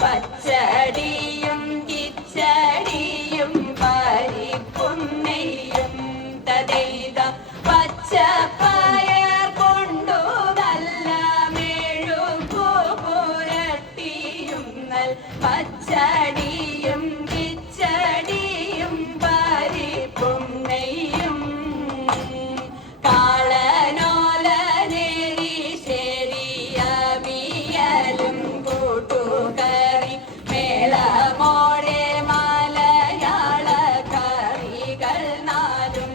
പച്ചടിയും കിച്ചടിയും പരിപ്പും നെയ്യും തതൈത പച്ചപ്പയർ കൊണ്ടു നല്ല മെഴുകു പുരട്ടിയും പച്ചടിയും കിച്ചടിയും പരിപ്പും നെയ്യും കാളനോല നെരി ശരിയവിയലും കൂട്ടുകറി മേളമോടെ മലയാള കറികൾ നാലും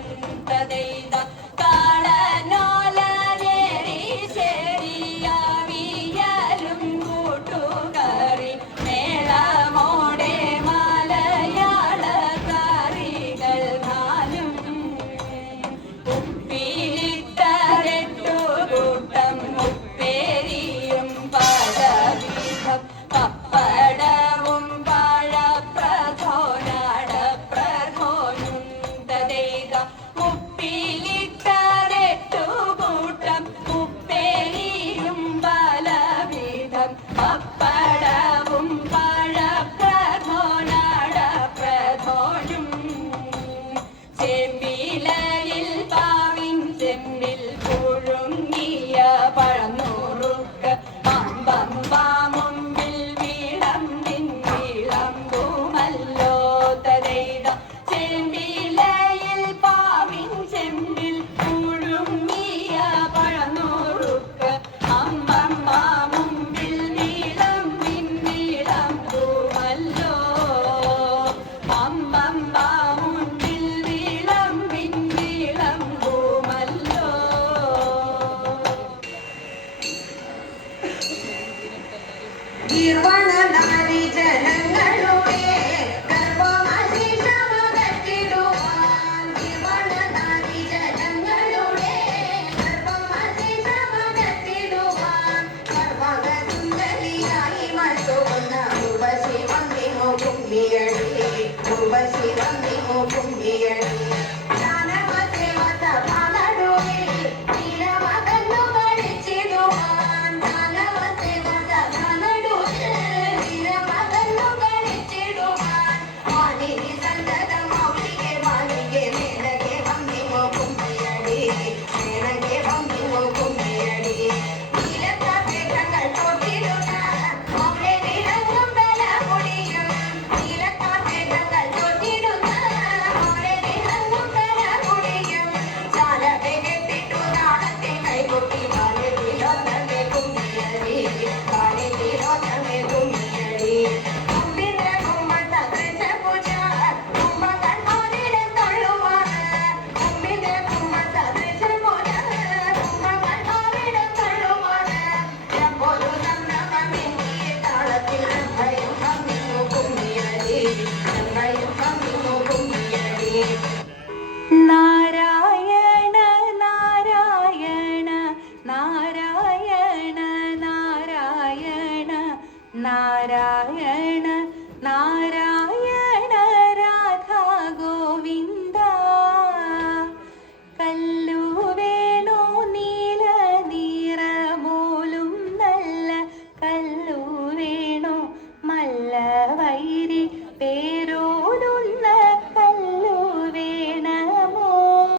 തതൈത കാളനോല നെരി ശരിയവിയലും കൂട്ടുകറി മേളമോടെ മലയാള കറികൾ നാലും ഉപ്പിലിട്ടരട്ടു കൂട്ടം ഉപ്പേരിയും പലവിധം പപ്പടവും പഴപ്രഥോനടപ്രഥോനും തതൈത ഉപ്പിലിട്ടരട്ടു കൂട്ടം ഉപ്പേരിയും പലവിധം പപ്പടവും പഴപ്രഥോനടപ്രഥോനും ചെമ്പിലയിൽ പാവിൻ ചെമ്പിൽ പുഴുങ്ങിയ പഴനൂറുക്ക് മുമ്പിൽ വിളമ്പുമല്ലോ തതൈത ചെമ്പിലയിൽ പാവിൻ ചെമ്പിൽ പുഴുങ്ങിയ പഴനൂറുക്ക് മുമ്പിൽ വിളമ്പുമല്ലോ മുമ്പിൽ വിളമ്പുമല്ലോ. നിർവണനാരി ജനങ്ങളുടെ ഗർഭമശേഷമകറ്റിടുവാൻ നിർവണനാരി ജനങ്ങളുടെ ഗർഭമശേഷമകറ്റിടുവാൻ സർവ്വസുന്ദരിയായി മറ്റുന്ന ഉർവശി വന്നിമോ കുമ്പിയടി ഉർവശി വന്നിമോ കുമ്പിയടി ജ്ഞാനമസേവത പാലടുവിൽ നീലമകന്നു കളിച്ചിടുവാൻ ജ്ഞാനമസേവത പാലടുവിൽ നീലമകന്നു കളിച്ചിടുവാൻ മാലിനി സന്തതം മൗലികെ മാലികെ മേനകെ വന്നിമോ കുമ്പിയടി മേനകെ വന്നിമോ കുമ്പിയടി നീലക്കാറ്റങ്ങൾ തൊട്ടിടുക അവളെ നിരങ്ങും ബല കുടിയും നീലക്കാറ്റങ്ങൾ തൊട്ടിടുക അവളെ നിരങ്ങും ബല കുടിയും ചാലകെ കെട്ടിട്ടു നാളത്തെ കൈകൊട്ടി വാണിതിലോത്തമേ കുമ്പിയടി വാണിതിലോത്തമേ കുമ്പിയടി കുമ്പിന്റെ കുമ്മത്ത കൃഷ്ണപൂജ കുമ്പങ്ങൾ മോനിടെ തൊള്ളുവാണ് കുമ്പിന്റെ കുമ്മത്ത കൃഷ്ണപൂജ കുമ്പങ്ങൾ മോനിടെ തൊള്ളുവാണ് എപ്പോഴും നന്നമിന്നിയ താളത്തിൽ നന്നയും കമ്മിന്നു കുമ്പിയടി നന്നയും കമ്മിന്നു കുമ്പിയടി. നാരായണ നാരായണ നാരായണ നാരായണ നാരായണ